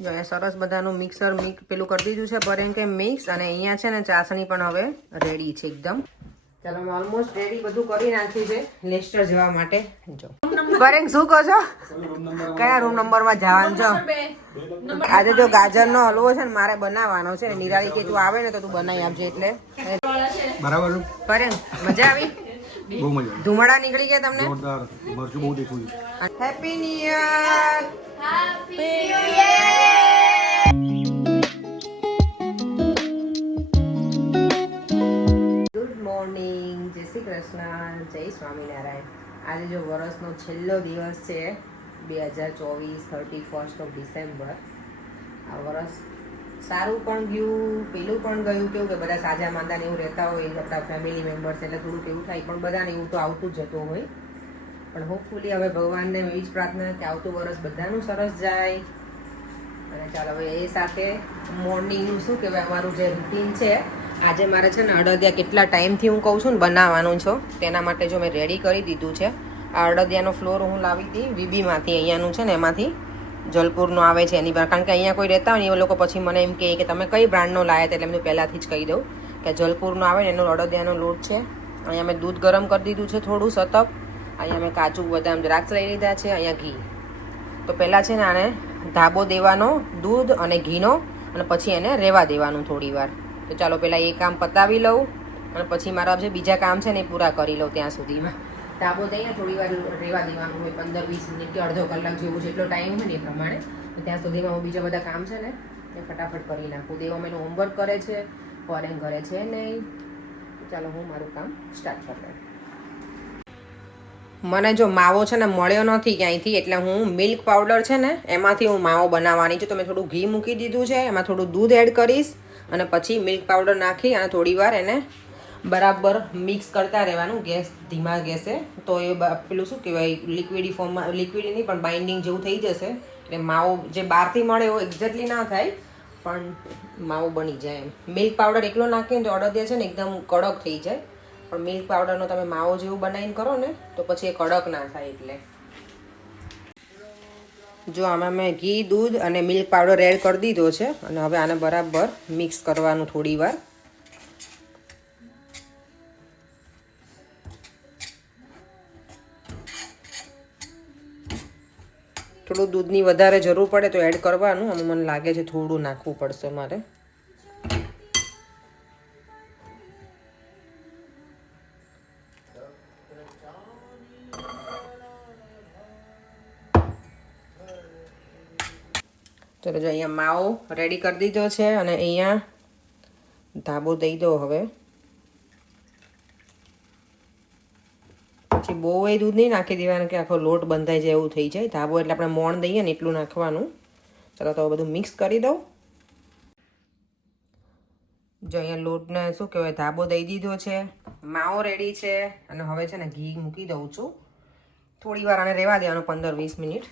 જો અહીંયા સરસ બધાનું મિક્સર પેલું કરી દીધું છે પરેંગ કે મિક્સ. અને અહીંયા છે ને ચાસણી પણ હવે રેડી છે એકદમ. ચાલો મેં ઓલમોસ્ટ રેડી બધું કરી નાખ્યું છે લેસ્ટર જવા માટે. જો પરેંગ શું કહો છો? કયા રૂમ નંબરમાં જવાનું છો? આજે જો ગાજરનો હલવો છે ને મારે બનાવવાનો છે ને નિરાળી કે તું આવે ને તો તું બનાવી આપજે. એટલે બરાબર પરેંગ મજા આવી? બહુ મજા. ધુમાડા નીકળી ગયા તમને? જોરદાર મરચું બહુ દેખું છે. Happy new year. Happy new year. Good morning, જય શ્રી કૃષ્ણ, જય સ્વામિનારાયણ. આજે જો વર્ષનો છેલ્લો દિવસ છે 2024, 31st ઓફ ડિસેમ્બર. આ વર્ષ સારું પણ ગયું, પેલું પણ ગયું. કેવું કે બધા સાજા માંદાને એવું રહેતા હોય આપણા ફેમિલી મેમ્બર્સ, એટલે થોડુંક એવું થાય. પણ બધાને એવું તો આવતું જ જતું હોય. પણ હોપફુલી હવે ભગવાનને એવી જ પ્રાર્થના કે આવતું વર્ષ બધાનું સરસ જાય. અને ચાલો હવે એ સાથે મોર્નિંગનું શું કહેવાય અમારું જે રૂટીન છે, આજે મારે છે ને અડદિયા કેટલા ટાઈમથી હું કહું છું ને બનાવવાનું છો, તેના માટે જો મેં રેડી કરી દીધું છે. આ અડદિયાનો ફ્લોર હું લાવી હતી વીબીમાંથી, અહીંયાનું છે ને એમાંથી જલપુરનો આવે છે એની બહાર. કારણ કે અહીંયા કોઈ રહેતા હોય ને એ લોકો પછી મને એમ કહે કે તમે કઈ બ્રાન્ડનો લાવ્યા હતા, એટલે મેં પહેલાંથી જ કહી દઉં કે જલપુરનો આવે ને એનો અડદિયાનો લોટ છે. અહીંયા મેં દૂધ ગરમ કરી દીધું છે થોડું સતપ. અહીંયા મેં કાજુ બદામ દ્રાક્ષ લઈ લીધા છે. અહીંયા ઘી. તો પહેલાં છે ને આને ધાબો દેવાનો દૂધ અને ઘીનો, અને પછી એને રહેવા દેવાનું થોડી વાર. તો ચાલો પહેલાં એ કામ પતાવી લઉં અને પછી મારા જે બીજા કામ છે ને એ પૂરા કરી લઉં. ત્યાં સુધીમાં ધાબો દઈને થોડી વાર રહેવા દેવાનું હોય, 15-20 મિનિટ કે અડધો કલાક જેવું જેટલો ટાઈમ હોય ને એ પ્રમાણે. ત્યાં સુધીમાં હું બીજા બધા કામ છે ને એ ફટાફટ કરી નાખું. દેવા મેનું હોમવર્ક કરે છે, ફોરેન ઘરે છે નહીં. ચાલો હું મારું કામ સ્ટાર્ટ કરી લઉં. મને જો માવો છે ને મળ્યો નથી ક્યાંયથી, એટલે હું મિલ્ક પાવડર છે ને એમાંથી હું માવો બનાવવાની છું. તો મેં થોડું ઘી મૂકી દીધું છે, એમાં થોડું દૂધ એડ કરીશ અને પછી મિલ્ક પાવડર નાખી અને થોડી વાર એને બરાબર મિક્સ કરતા રહેવાનું ગેસ ધીમા ગેસે. તો એ પેલું શું કહેવાય લિક્વિડી ફોર્મમાં, લિક્વિડ નહીં પણ બાઇન્ડિંગ જેવું થઈ જશે. એટલે માવો જે બહારથી મળે એવો એક્ઝેક્ટલી ના થાય, પણ માવો બની જાય એમ. મિલ્ક પાવડર એકલો નાખીને તો અડદિયા છે ને એકદમ કડક થઈ જાય. પણ મિલ્ક પાવડરનો તમે માવો જેવું બનાવીને કરો ને તો પછી એ કડક ના થાય. એટલે જો આમાં મેં ઘી, દૂધ અને મિલ્ક પાવડર એડ કરી દીધો છે અને હવે આને બરાબર મિક્સ કરવાનું થોડી વાર. થોડું દૂધની વધારે જરૂર પડે તો એડ કરવાનું. આમાં મને લાગે છે થોડું નાખવું પડશે મારે. ચલો જો અહીંયા માવો રેડી કરી દીધો છે અને અહીંયા ધાબો દઈ દો હવે. પછી બહુ એ દૂધ નહીં નાખી દેવાનું કે આખો લોટ બંધાઈ જાય એવું થઈ જાય. ધાબો એટલે આપણે મોણ દઈએ ને એટલું નાખવાનું. ચાલો તો બધું મિક્સ કરી દઉં. જો અહીંયા લોટને શું કહેવાય ધાબો દઈ દીધો છે, માવો રેડી છે અને હવે છે ને ઘી મૂકી દઉં છું. થોડી વાર આને રહેવા દેવાનું 15-20 મિનિટ.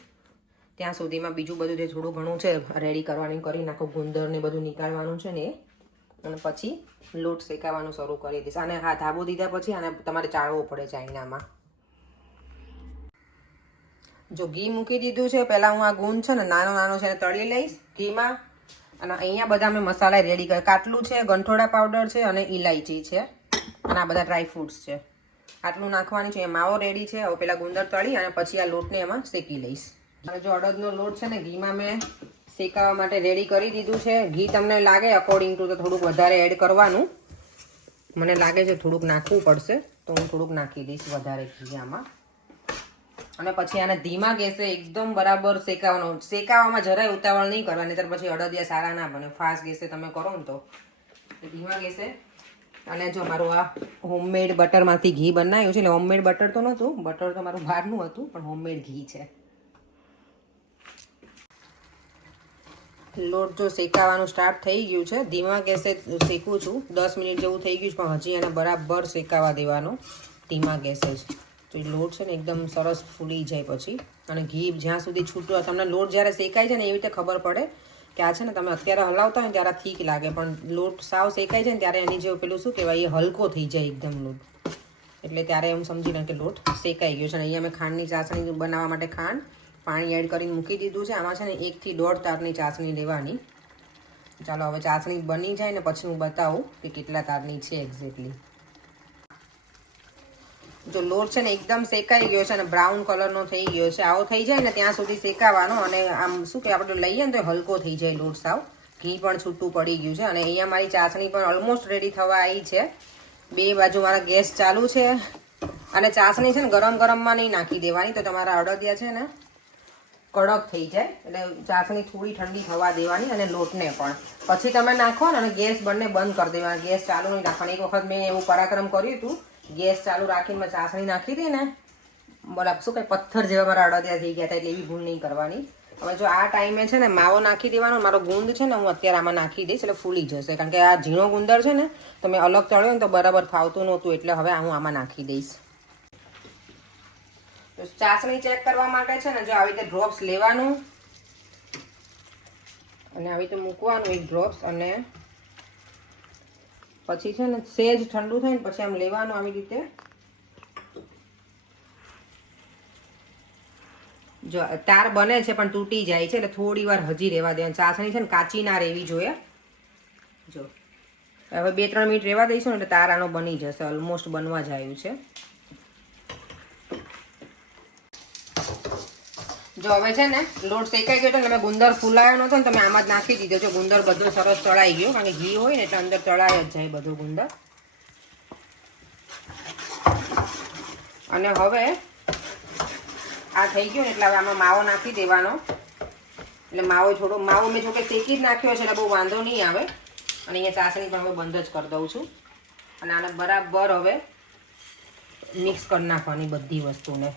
ત્યાં સુધીમાં બીજું બધું જે થોડું ઘણું છે રેડી કરવાનું કરી નાખો. ગુંદર ને બધું નીકાળવાનું છે ને એ. અને પછી લોટ શેકાવાનું શરૂ કરી દઈશ. અને હા, ધાબો દીધા પછી આને તમારે ચાળવો પડે ચાઇનામાં. જો ઘી મૂકી દીધું છે. પહેલાં હું આ ગુંદ છે ને નાનો નાનો છે તળી લઈશ ઘીમાં. અને અહીંયા બધા મેં મસાલા રેડી કર્યા. કાટલું છે, ગંઠોડા પાવડર છે અને ઇલાયચી છે અને આ બધા ડ્રાય ફ્રૂટ્સ છે. આટલું નાખવાનું છે. માવો રેડી છે. હવે પેલા ગુંદર તળી અને પછી આ લોટને એમાં શેકી લઈશ. અને જો અડદનો લોટ છે ને ઘીમાં મેં શેકાવા માટે રેડી કરી દીધું છે. ઘી તમને લાગે અકોર્ડિંગ ટુ તો થોડુંક વધારે એડ કરવાનું. મને લાગે છે થોડુંક નાખવું પડશે તો હું થોડુંક નાખી દઈશ વધારે ઘી આમાં. અને પછી આને ધીમા ગેસે એકદમ બરાબર શેકાવાનું. શેકાવામાં જરાય ઉતાવળ નહીં કરવાની, નહીંતર પછી અડદિયા સારા ના બને. ફાસ્ટ ગેસે તમે કરો ને તો ધીમા ગેસે. અને જો મારું આ હોમમેડ બટરમાંથી ઘી બનાવ્યું છે. એટલે હોમમેડ બટર તો નહોતું, બટર તો મારું બહારનું હતું, પણ હોમમેડ ઘી છે. લોટ જો શેકાવાનું સ્ટાર્ટ થઈ ગયું છે. ધીમા ગેસે શેકું છું. 10 મિનિટ જેવું થઈ ગયું છે, પણ હજી એને બરાબર શેકાવા દેવાનો ધીમા ગેસે જ. તો એ લોટ છે ને એકદમ સરસ ફૂલી જાય પછી. અને ઘી જ્યાં સુધી છૂટો, તમને લોટ જ્યારે શેકાય છે ને એવી રીતે ખબર પડે કે આ છે ને તમે અત્યારે હલાવતા હોય ને ત્યારે ઠીક લાગે, પણ લોટ સાવ શેકાય છે ને ત્યારે એની જે પેલું શું કહેવાય એ હલકો થઈ જાય એકદમ લોટ. એટલે ત્યારે એમ સમજી લો કે લોટ શેકાઈ ગયો છે. અને અહીંયા મેં ખાંડની ચાસણી બનાવવા માટે ખાંડ પાણી એડ કરીને મૂકી દીધું છે. આમાં છે ને 1 થી 1.5 તારની ચાસણી લેવાની. ચાલો હવે ચાસણી બની જાય ને પછી હું બતાવું કે કેટલા તારની છે એક્ઝેક્ટલી. જો લોટ છે ને એકદમ શેકાઈ ગયો છે અને બ્રાઉન કલરનો થઈ ગયો છે. આવો થઈ જાય ને ત્યાં સુધી શેકાવાનો અને આમ શું કે આપણે લઈએ ને તો હલકો થઈ જાય લોટ સાવ. ઘી પણ છૂટું પડી ગયું છે અને અહીંયા મારી ચાસણી પણ ઓલમોસ્ટ રેડી થવા આવી છે. બે બાજુ મારા ગેસ ચાલુ છે અને ચાસણી છે ને ગરમ ગરમમાં નહીં નાખી દેવાની, તો તમારા અડદિયા છે ને કડક થઈ જાય. એટલે ચાસણી થોડી ઠંડી થવા દેવાની અને લોટને પણ પછી તમે નાખો ને અને ગેસ બંને બંધ કરી દેવાના. ગેસ ચાલુ નહીં રાખવાની. એક વખત મેં એવું પરાક્રમ કર્યું હતું, ગેસ ચાલુ રાખીને મેં ચાસણી નાખી હતી ને, બોલા શું કંઈ પથ્થર જેવા મારા અડદિયા થઈ ગયા હતા. એટલે એવી ભૂલ નહીં કરવાની. હવે જો આ ટાઈમે છે ને માવો નાખી દેવાનો. મારો ગુંદ છે ને હું અત્યારે આમાં નાખી દઈશ એટલે ફૂલી જશે, કારણ કે આ ઝીણો ગુંદર છે ને તો મેં અલગ તળ્યો ને તો બરાબર ફાવતું નહોતું, એટલે હવે હું આમાં નાખી દઈશ. તો ચાસણી ચેક કરવા માટે છે ને જો આવી રીતે ડ્રોપ્સ લેવાનું અને આવી રીતે મૂકવાનું એક ડ્રોપ્સ, અને પછી છે ને સેજ ઠંડુ થાય ને પછી આમ લેવાનું આવી રીતે. જો તાર બને છે પણ તૂટી જાય છે એટલે થોડી વાર હજી રહેવા દેવાની. ચાસણી છે ને કાચી ના રહેવી જોઈએ. જો હવે 2-3 મિનિટ રહેવા દઈશું ને એટલે તાર આનો બની જશે. ઓલમોસ્ટ બનવા જ આવ્યું છે. જો હવે છે ને લોટ શેકાઈ ગયો તો તમે ગુંદર ફૂલાયો નહોતો ને તમે આમાં જ નાખી દીધો. જો ગુંદર બધો સરસ તળાઈ ગયો, કારણ કે ઘી હોય ને એટલે અંદર તળાઈ જ જાય બધું ગુંદર. અને હવે આ થઈ ગયું ને એટલે હવે આમાં માવો નાખી દેવાનો. એટલે માવો મેં જોકે શેકી જ નાખ્યો છે એટલે બહુ વાંધો નહીં આવે. અને અહીંયા ચાસણી પણ હવે બંધ જ કરી દઉં છું અને આને બરાબર હવે મિક્સ કરી નાખવાની બધી વસ્તુને.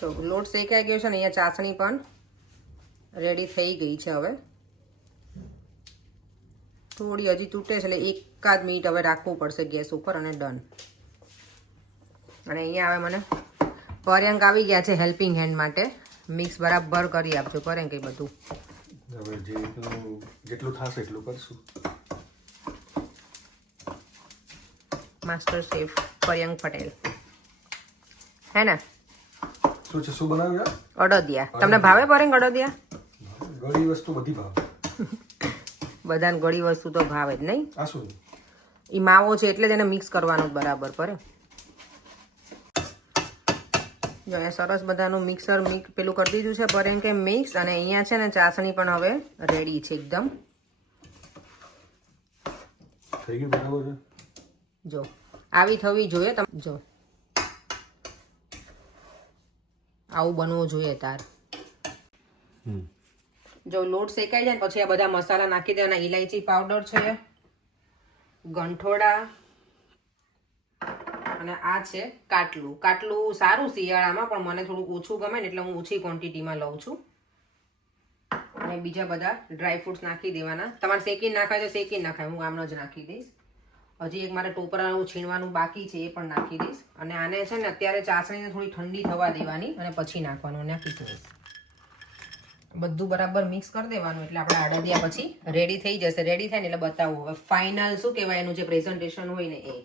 તો લોટ શેકાઈ ગયો છે ને અહીંયા ચાસણી પણ રેડી થઈ ગઈ છે. હવે થોડી હજી તૂટે છે એટલે 1 મિનિટ હવે રાખવું પડશે ગેસ ઉપર અને ડન. અને અહીંયા હવે મને પર્યંક આવી ગયા છે હેલ્પિંગ હેન્ડ માટે. મિક્સ બરાબર કરી આપજો પર્યંક એ બધું. હવે જેટલું થશે એટલું કરશું. માસ્ટર શેફ પર્યંક પટેલ હે ને. શું છે, શું બનાવ્યું? અડદિયા. તમને ભાવે પર્યંક અડદિયા? ગળી વસ્તુ બધી ભાવે. બધાને ગળી વસ્તુ તો ભાવે જ નહીં. આ શું? એ માવો છે એટલે જ એને મિક્સ કરવાનું જ બરાબર પડે. જો અહીંયા સરસ બધાનું મિક્સર પેલું કરી દીધું છે પર્યંકે મિક્સ. અને અહીંયા છે ને ચાસણી પણ હવે રેડી છે એકદમ. થઈ ગયું બરાબર છે. જો આવી થવી જોઈએ. જો આવું બનવું જોઈએ તાર. જો લોટ શેકાઈ જાય ને પછી આ બધા મસાલા નાખી દેવાના. ઇલાયચી પાવડર છે, ગંઠોડા, અને આ છે કાટલું. કાટલું સારું શિયાળામાં, પણ મને થોડું ઓછું ગમે ને એટલે હું ઓછી ક્વોન્ટિટીમાં લઉં છું. અને બીજા બધા ડ્રાયફ્રૂટ્સ નાખી દેવાના. તમારે શેકીને નાખાય તો શેકીને નાખાય, હું આમનો જ નાખી દઈશ. હજી એક મારે ટોપરાનું છીણવાનું બાકી છે, એ પણ નાખી દઈશ. અને આને છે ને અત્યારે ચાસણીને થોડી ઠંડી થવા દેવાની અને પછી નાખવાનું. અને નાખી બધું બરાબર મિક્સ કરી દેવાનું એટલે આપણા અડદિયા પછી રેડી થઈ જશે. રેડી થાય ને એટલે બતાવું હવે ફાઇનલ શું કહેવાય એનું જે પ્રેઝન્ટેશન હોય ને એ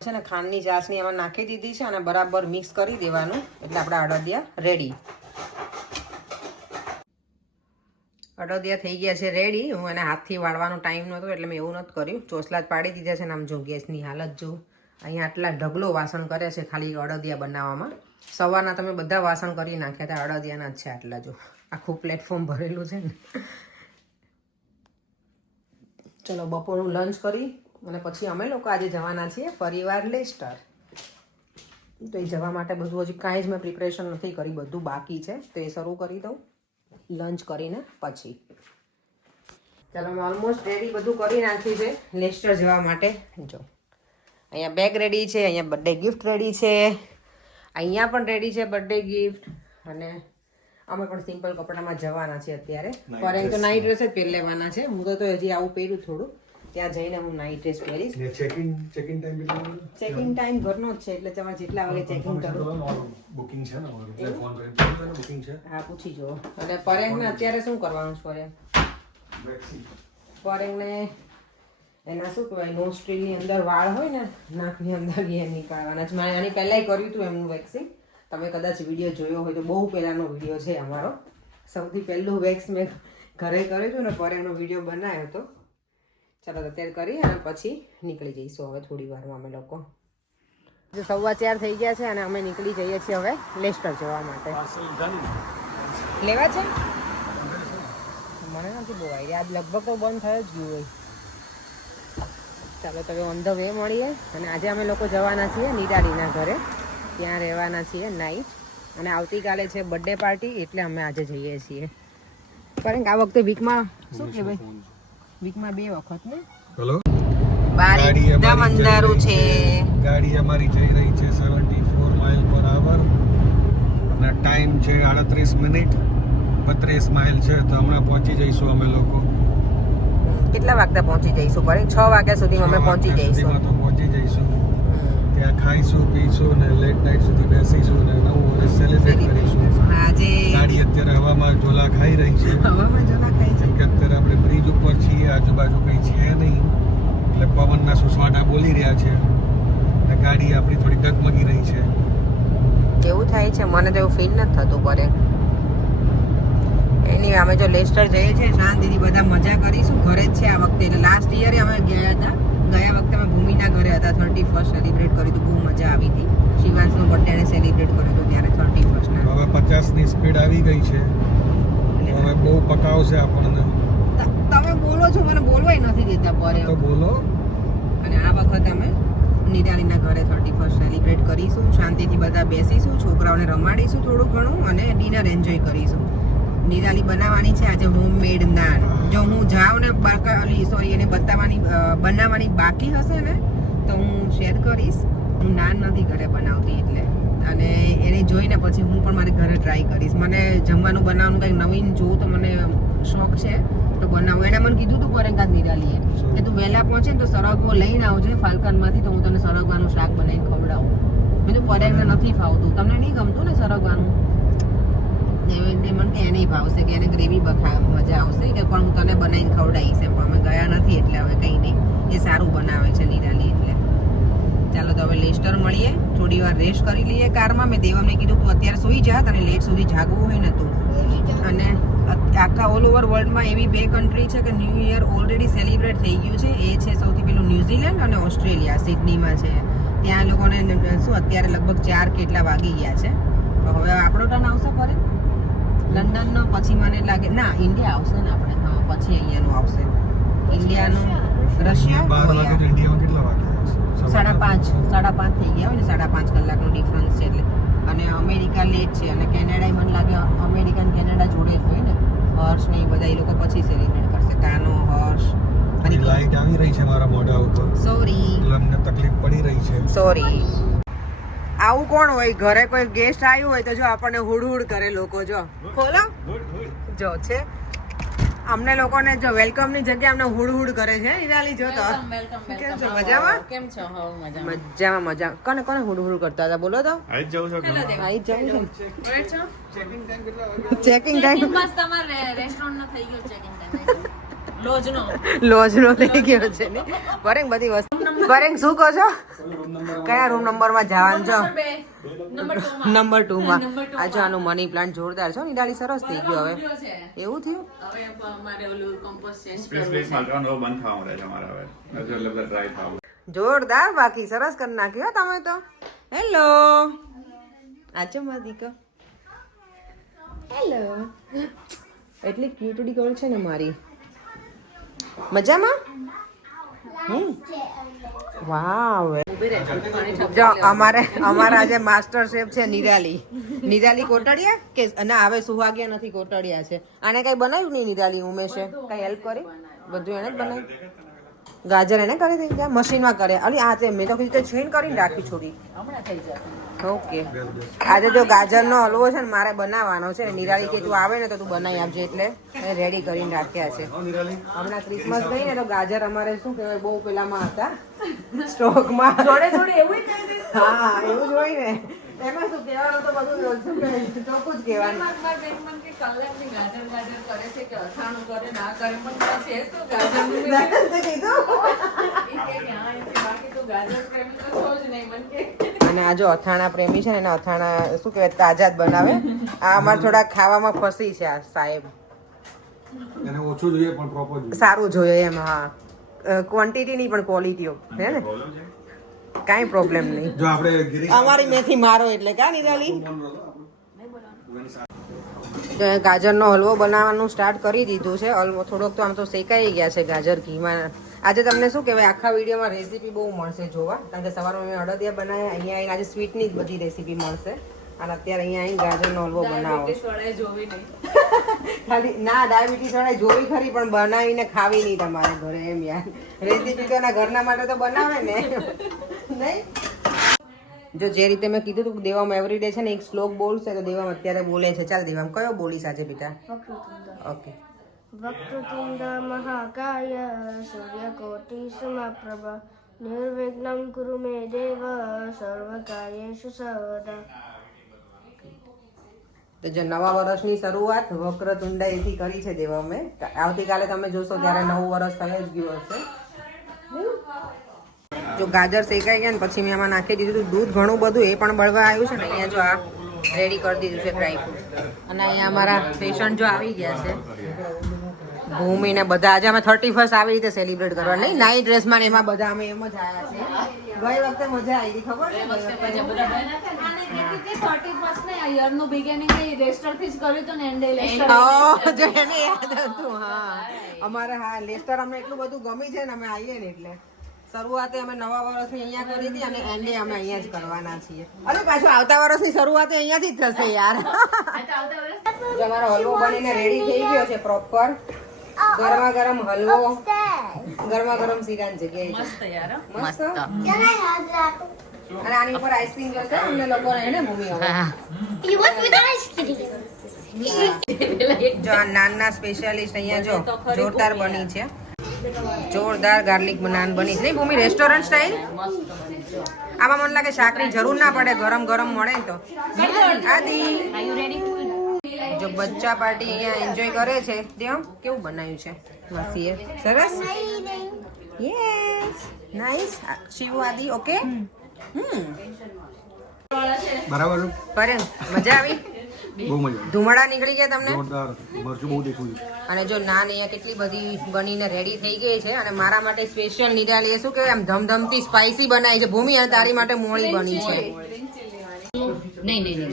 છે ને. ખાંડની ચાસણી એમાં નાખી દીધી છે અને બરાબર મિક્સ કરી દેવાનું એટલે આપણા અડદિયા રેડી. અડદિયા થઈ ગયા છે રેડી. હું એને હાથથી વાળવાનો ટાઈમ નહોતો એટલે મેં એવું નથી કર્યું. ચોસલા જ પાડી દીધા છે ને. આમ જો ગેસની હાલત જો. અહીંયા આટલા ઢગલો વાસણ કરે છે ખાલી અડદિયા બનાવવામાં. સવારના તમે બધા વાસણ કરી નાખ્યા હતા, અડદિયાના જ છે આટલા. જો આખું પ્લેટફોર્મ ભરેલું છે ને. ચલો બપોરનું લંચ કરી અને પછી અમે લોકો આજે જવાના છીએ ફરીવાર લેસ્ટર. તો એ જવા માટે બધું હજી કાંઈ જ મેં પ્રિપરેશન નથી કરી, બધું બાકી છે. તો એ શરૂ કરી દઉં લંચ કરીને પછી. ચાલો મેં ઓલમોસ્ટ રેડી બધું કરી નાખ્યું છે લેસ્ટર જવા માટે. જો અહીંયા બેગ રેડી છે, અહીંયા બર્થડે ગિફ્ટ રેડી છે, અહીંયા પણ રેડી છે બર્થડે ગિફ્ટ. અને અમે પણ સિમ્પલ કપડામાં જવાના છીએ અત્યારે. પર તો નાઇટ ડ્રેસ જ પહેરી લેવાના છે. હું તો હજી આવું પહેર્યું થોડું, ત્યાં જઈને હું નાઇટ ડ્રેસ પહેરીશ. ચેકિંગ ટાઈમ ઘરનો જ છે એટલે તમારે જેટલા વાગે ચેકિંગ કરો. બુકિંગ છે ને, ફોન કરીને બુકિંગ છે. હા પૂછી જુઓ. અને પરેંગને અત્યારે શું કરવાનું છે? પરેંગ પરેંગને એના શું કહેવાય નોસ્ટ્રીલની અંદર વાળ હોય ને નાકની અંદર એ નીકાળવાના છે. મારે આની પહેલાંય કર્યું હતું એમનું વેક્સિંગ. તમે કદાચ વિડીયો જોયો હોય તો બહુ પહેલાંનો વિડીયો છે અમારો. સૌથી પહેલું વેક્સ મેં ઘરે કર્યું હતું ને પરેંગનો વિડીયો બનાવ્યો હતો. ચાલો અત્યારે કરીએ અને પછી નીકળી જઈશું હવે થોડી વારમાં અમે લોકો. 4:15 થઈ ગયા છે અને અમે નીકળી જઈએ છીએ હવે લેસ્ટર જવા માટે. લેવા છે મને નથી બહુ આઈડિયા. આજ લગભગ તો બંધ થઈ જ ગયું હોય. ચાલો તો ઓન ધ વે મળીએ. અને આજે અમે લોકો જવાના છીએ નિરાલીના ઘરે. ત્યાં રહેવાના છીએ નાઈટ. અને આવતીકાલે છે બર્થડે પાર્ટી એટલે અમે આજે જઈએ છીએ. કારણ કે આ વખતે વીકમાં શું કે ભાઈ વીકમાં 2 વખત ને. હેલો બાર એકદમ અંધારું છે. ગાડી અમારી જઈ રહી છે 74 માઇલ પર આવર અને ટાઈમ છે 38 મિનિટ 32 માઇલ છે. તો હમણાં પહોંચી જઈશું અમે લોકો. કેટલા વાગતા પહોંચી જઈશું? પર 6 વાગ્યા સુધીમાં અમે પહોંચી જઈશું. તો પહોંચી જઈશું. ત્યાં ખાઈશું પીશું ને લેટ નાઇટ સુધી બેસીશું ને નવું વર્ષ સેલિબ્રેટ કરીશું. આજે ગાડી અત્યારે હવામાં ઝોલા ખાઈ રહી છે. હવામાં ઝોલા ખાઈ છે. કેમ કે અત્યારે આપણે બ્રિજ ઉપર છીએ, આજુબાજુ કંઈ છે નહીં એટલે પવનના સુસવાટા બોલી રહ્યા છે અને ગાડી આપણી થોડી ડગમગી રહી છે. એવું થાય છે. મને તો એવું ફીલ નથી થતું પડે. એની અમે જો લેસ્ટર જઈએ છીએ શાંતિથી બધા મજા કરીશું. ઘરે જ છે આ વખતે. એટલે લાસ્ટ યરે અમે ગયા હતા. ગયા વખતે અમે ભૂમિના ઘરે હતા. 31st સેલિબ્રેટ કર્યું હતું. બહુ મજા આવી હતી. શિવાંશનો બર્થડે ને સેલિબ્રેટ કર્યું હતું ત્યારે 31st ના. હવે 50ની સ્પીડ આવી ગઈ છે. હવે બહુ પકાવશે આપણને. તમે બોલો છો, મને બોલવાય નથી દેતા પર. તો બોલો. અને આ વખતે અમે નિરાલીના ઘરે 31st સેલિબ્રેટ કરીશું. શાંતિથી બધા બેસીશું, છોકરાઓને રમાડીશું થોડું ઘણું અને ડિનર એન્જોય કરીશું. નિરાલી બનાવવાની છે આજે હોમમેડ નાન. જો હું જાઉં ને સોરી એને બનાવવાની બાકી હશે ને તો હું શેર કરીશ. હું નાન નથી ઘરે બનાવતી એટલે. અને એને જોઈને પછી હું પણ મારી ઘરે ટ્રાય કરીશ. મને જમવાનું બનાવવાનું કંઈક નવીન જોવું તો મને શોખ છે તો બનાવું. એને મને કીધું હતું પરેંકા નિરાલીએ કે તું વહેલા પહોંચે ને તો સરગવો લઈને આવજે ફાલ્કનમાંથી, તો હું તને સરગવાનું શાક બનાવીને ખવડાવું. મેં તો પરેંગને નથી ફાવતું. તમને નહીં ગમતું ને સરગવાનું? મને કે એને ભાવશે કે એને ગ્રેવી મજા આવશે કે પણ હું તને બનાવીને ખવડાવીશ એમ. અમે ગયા નથી એટલે હવે કંઈ નહીં. એ સારું બનાવે છે નિરાલી એટલે. ચાલો તો હવે લેસ્ટર મળીએ. થોડી વાર રેસ્ટ કરી લઈએ કારમાં. મેં દેવમને કીધું તું અત્યારે સૂઈ જા, તને લેટ સુધી જાગવું હોય ને તું. અને આખા ઓલ ઓવર વર્લ્ડમાં એવી 2 કન્ટ્રી છે કે ન્યૂ યર ઓલરેડી સેલિબ્રેટ થઈ ગયું છે. એ છે સૌથી પહેલું ન્યુઝીલેન્ડ અને ઓસ્ટ્રેલિયા. સિડનીમાં છે. ત્યાં લોકોને શું અત્યારે લગભગ 4 કેટલા વાગી ગયા છે. તો હવે આપણો ટર્ન આવશે ફરે લંડનનો. પછી મને લાગે ના ઇન્ડિયા આવશે ને આપણે. હા પછી અહીંયાનું આવશે. ઇન્ડિયાનું રશિયા 12 વાગે તો ઇન્ડિયામાં કેટલા વાગે? 5:30 થઈ ગયા હોય ને. 5.5 કલાકનો ડિફરન્સ છે એટલે. અને અમેરિકા લેટ છે અને કેનેડા મને લાગે અમેરિકન કેનેડા જોડે જ હોય ને. હર્ષ ને એ બધા એ લોકો પછી સેલિબ્રેટ કરશે. કાનો હર્ષ અને લાઈટ આવી રહી છે મારા મોઢા ઉપર. સોરી એટલે અમને તકલીફ પડી રહી છે. સોરી. આવું કોણ હોય? ઘરે કોઈ ગેસ્ટ આવ્યું હોય તો જો આપણને હુડ કરે લોકો. જો ખોલો જો છે અમને લોકોને જો વેલકમ ની જગ્યા અમને હુડ કરે છે. નિરાલી જો તો કેમ છો? મજામાં? કેમ છો? મજામાં મજા. કોને હુડ કરતા હતા બોલો તો? આઈ જાવ છો આઈ જાય બરાબર છો? ચેકિંગ ટાઈમ બસ તમારે રેસ્ટોરન્ટ નો થઈ ગયો ચેકિંગ ટાઈમ. લોજનો થઈ ગયો છે ને. પરેંગ બધી વસ્તુ. પરેંગ શું કહો છો? કયા રૂમ નંબરમાં જવાનું છો? નંબર 2 માં. આ જો આનું મની પ્લાન્ટ જોરદાર છે. નિરાલી સરસ થઈ ગયો હવે. એવું થયું? હવે મારે ઓલું કમ્પોસ્ટ ચેન્જ સ્પેસ માં ત્રણ રો બંધ થવા મળે છે અમારા હવે નજર લેવલ ડ્રાય થાવ જોરદાર. બાકી સરસ કરી નાખ્યો તમે તો. હેલો આચો માદિકો. હેલો. એટલી ક્યુટડી ગર્લ છે ને મારી. મજામાં? વાવ. જો અમારા આજે માસ્ટર શેફ છે નિરાલી કોટડિયા કે ના હવે સુહાગ્યા નથી કોટડિયા છે. આને કઈ બનાવ્યું નહીં નિરાલી ઉમેશે? કઈ હેલ્પ કરી? બધું એને જ બનાવ્યું. ગાજર એને કરી હતી ત્યાં મશીનમાં કરે. અલી આ તે મેં તો કીધું છીણ કરીને રાખી છોડી. ઓકે. આજે જો ગાજરનો હલવો છે ને મારે બનાવવાનો છે ને. નિરાલી કે તું આવે ને તો તું બનાવી આપજે એટલે રેડી કરીને રાખ્યા છે. હમણાં ક્રિસમસ ગઈ ને તો ગાજર અમારે શું કહેવાય બહુ પેલામાં હતા સ્ટોકમાં. હા એવું જ હોય ને. એમાં શું કહેવાનું તો બધું ચોખ્ખું જ કહેવાનું. મારા બેન મને કે કલાકની ગાજર કરે છે કે અથાણું કરે ના કરે પણ બસ એ શું ગાજરનું મેં તે કીધું. ઈ કે હા એ કે બાકી તો ગાજર પ્રેમી તો છો જ નહીં મને કે અને આ જો અથાણા પ્રેમી છે ને એના અથાણા શું કહેવાય તાજા જ બનાવે. આ અમારે થોડા ખાવામાં ફસી છે આ સાહેબ. એને ઓછું જોઈએ પણ પ્રોપર જોઈએ. સારું જોઈએ એમ. હા, ક્વોન્ટિટી નહીં પણ ક્વોલિટી હે ને, પ્રોબ્લેમ છે કાંઈ પ્રોબ્લેમ નહીં. જો આપણે ગિરીશ અમારી મેથી મારો એટલે કા નિરાલી. તો એ ગાજરનો હલવો બનાવવાનું સ્ટાર્ટ કરી દીધું છે. હલવો થોડોક તો આમ તો શેકાઈ ગયા છે ગાજર ઘીમાં. આજે તમને શું કહેવાય આખા વિડીયોમાં રેસીપી બહુ મળશે જોવા, કારણ કે સવારમાં મેં અડદિયા બનાવ્યા. અહીંયા આવીને આજે સ્વીટની જ બધી રેસીપી મળશે. અને અત્યારે અહીંયા આવીને ગાજરનો હલવો બનાવો. ડાયાબિટીસ વાળાએ જોવી નહીં ખાલી ના ડાયાબિટીસ વાળા જોવી ખરી પણ બનાવીને ખાવી નહીં તમારે ઘરે એમ યાર. રેસીપી તો એના ઘરના માટે તો બનાવે ને નહીં. જો જે રીતે મેં કીધું હતું દેવામાં એવરીડે છે ને એક શ્લોક બોલશે તો દેવામ અત્યારે બોલે છે. ચાલ દેવામ કયો બોલીશ આજે બેટા? ઓકે. વક્રતુંડ મહાકાય સૂર્યકોટિ સમપ્રભ નિર્વિઘ્नं કુરુ મે દેવ સર્વકાર્યેષુ સર્વદા. તો જો નવા વર્ષની શરૂઆત વક્રતુંડાઈથી કરી છે દેવામે. આવતીકાલે તમે જોશો ત્યારે નવું વર્ષ થઈ જ ગયું હશે. જો ગાજર શેકાઈ ગયા ને પછી મેં આમાં નાખી દીધું હતું દૂધ ઘણું બધું, એ પણ બળવા આવ્યું છે ને. અહીંયા જો આ રેડી કરી દીધું છે ડ્રાયફ્રૂટ. અને અહીંયા અમારા પેશન્ટ જો આવી ગયા છે ભૂમિ ને બધા. આજે અમે 31st આવી રીતે સેલિબ્રેટ કરવા નહીં નાઇટ ડ્રેસમાં ને એમાં બધા અમે એમ જ આવ્યા છે. ગઈ વખતે મજા આવી હતી ખબર છે? ગઈ વખતે જો એને યાદ હતું. હા, અમારે હા લેસ્ટર અમને એટલું બધું ગમી છે ને અમે આવીએ ને એટલે શરૂઆતે અમે નવા વર્ષની અહીંયા કરી હતી અને એન્ડે અમે અહીંયા જ કરવાના છીએ. અરે પાછું આવતા વર્ષની શરૂઆત અહીંયાથી જ થશે યાર. જો અમારો હલવો બનીને રેડી થઈ ગયો છે પ્રોપર. ગરમા ગરમ હલવો ગરમા ગરમ સીરાની જગ્યાએ છે. મસ્ત યાર મસ્ત. અને આની ઉપર આઈસ્ક્રીમ જશે અમને લોકોને એને ભૂમિ હવે. You want with ice cream? જો આ નાનના સ્પેશિયાલિસ્ટ અહીંયા જો જોરદાર બની છે. જોરદાર ગાર્લિક નાન બની છે નહીં ભૂમિ? Restaurant style. આમાં મને લાગે શાકની જરૂર ના પડે, ગરમ ગરમ મળે ને તો. આદિ જો બચ્ચા પાર્ટી અહીંયા એન્જોય કરે છે. દેવ કેવું બનાવ્યું છે માસીએ? સરસ. Yes nice. શિવ આદિ ઓકે. બરાબર કરે મજા આવી? બહુ મજા ધુમાડા નીકળી ગયા તમને? જોરદાર મરચું બહુ દેખું છે. અને જો નાન અહીંયા કેટલી બધી બનીને રેડી થઈ ગઈ છે. અને મારા માટે સ્પેશિયલ નિરાલી શું કહેવાય આમ ધમધમતી સ્પાઇસી બનાવી છે ભૂમિ. અને તારી માટે મોળી બની છે.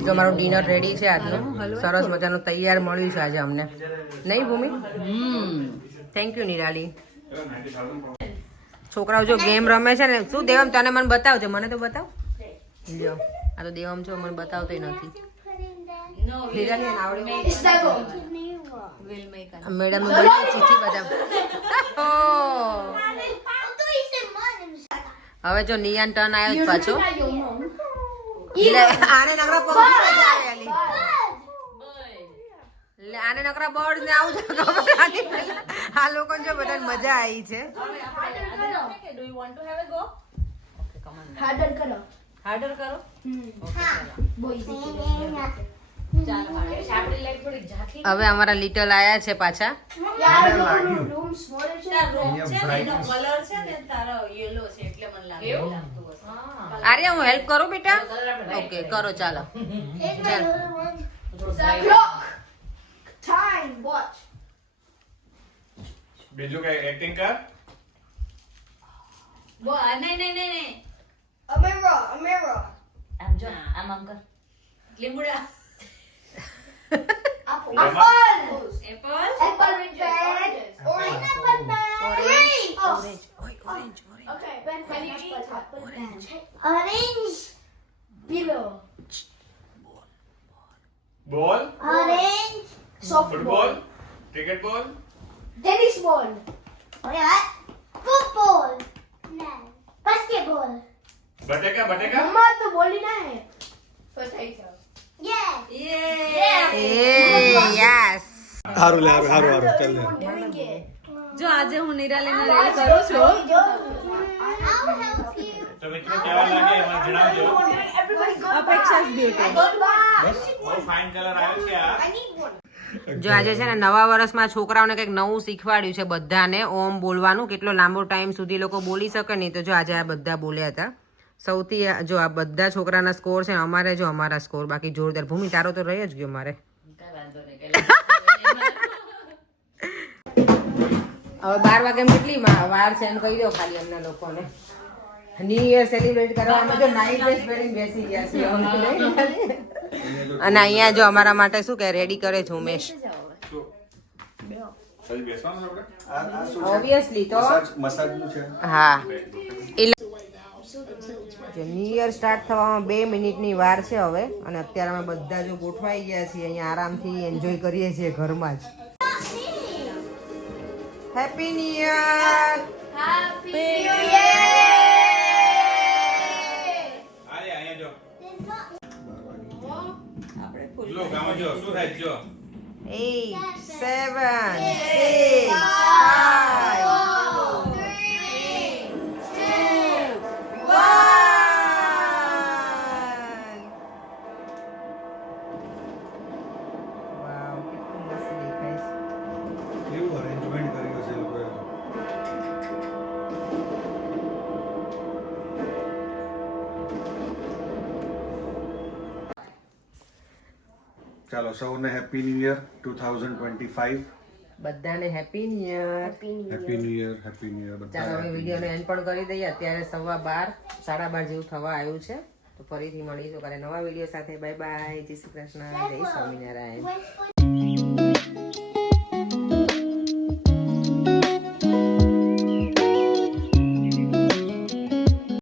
જો મારું ડિનર રેડી છે આજનું. સરસ મજાનું તૈયાર મળ્યું છે આજે અમને નહીં ભૂમિ? Thank you Nirali. છોકરાઓ જો ગેમ રમે છે ને. શું દેવમ તને મને બતાવજો, મને તો બતાવ. લ્યો આ તો દેવમ છો મને બતાવતોય નથી. નિરાલી આવડે મેડમ ચીઠી બધા. હવે જો નિયાન ટર્ન આવ્યો જ પાછો. આને નકરા પગ આને નકરા બર્ડ ને આવું છે. આ લોકો જો બધા મજા આવી છે. Harder karo. હાર્ડર કરો હવે અમારા લિટલ આયા છે પાછા. Room smaller છે. કલર છે ને તારો યેલો છે એટલે મને લાગે આર્યા હું હેલ્પ કરું બેટા? ઓકે કરો ચાલો. Here's my little one. Clock. Time. Watch. બીજું કઈ એક્ટિંગ કર. નહીં A mirror. A mirror. આમ જો આમ કર લીંબુડા Apple. Lemon. Apple Apple with red. Orange. Apple bad. Green. Orange Okay. Orange. Pillow. બોલ. Orange. Softball. ફૂટબોલ. ક્રિકેટ બોલ. Tennis ball. What? Football. No. Basketball. બટેકા બટેકા. Mama तो बोली ना है. Potato. Yeah. યસ. સારું લે સારું સારું ચાલ લે. Doing it. જો આજે હું નિરાલીને રેડી કરું છું I'll help you. તમે મિત્રો કેવા લાગે એમાં જણાવજો. અપેક્ષા બ્યુટી. બહુ ફાઇન કલર આવ્યો છે આ. I need one. જો આજે છે ને નવા વર્ષમાં છોકરાઓને કંઈક નવું શીખવાડ્યું છે બધાને ઓમ બોલવાનું. કેટલો લાંબો ટાઈમ સુધી લોકો બોલી શકે નહીં, તો જો આજે આ બધા બોલ્યા હતા. સૌથી જો આ બધા છોકરાના સ્કોર છે ને, અમારે જો અમારા સ્કોર બાકી જોરદાર. ભૂમિ તારો તો રહી જ ગયો મારે. હવે 12 વાગે કેટલી વાર છે એમ કહી દો ખાલી એમના લોકોને. ન્યુ યર સેલિબ્રેટ કરવામાં જો નાઇટ ડ્રેસ પહેરીને બેસી ગયા છીએ અમે. અને અહીંયા જો અમારા માટે શું કે રેડી કરે છે ઉમેશ. હજી બેસવાનું છે આપણે? ઓબ્વિયસલી તો મસાજનું છે. હા. જો ન્યુ યર સ્ટાર્ટ થવામાં 2 મિનિટની વાર છે હવે, અને અત્યારે અમે બધા જો ગોઠવાઈ ગયા છીએ અહીંયા, આરામથી એન્જોય કરીએ છીએ ઘરમાં જ. Happy new year. Happy New Year! આલે અહીંયા જો. આપણે ફૂલ જો ગામમાં જો શું થાય જો. 8 7 6 5 કેવું અરેન્જમેન્ટ કર્યું છે લોકોએ. ચાલો સૌને હેપી ન્યુ યર 2025. બધાને happy new year. Happy new year, happy new year ચાલો બધા. હવે વિડીયોનો એન્ડ પણ કરી દઈએ. અત્યારે 12:15 12:30 જેવું થવા આવ્યું છે, તો ફરીથી મળીશું કાલે નવા વિડીયો સાથે. Bye bye. જય શ્રી કૃષ્ણ. જય સ્વામિનારાયણ. Wait for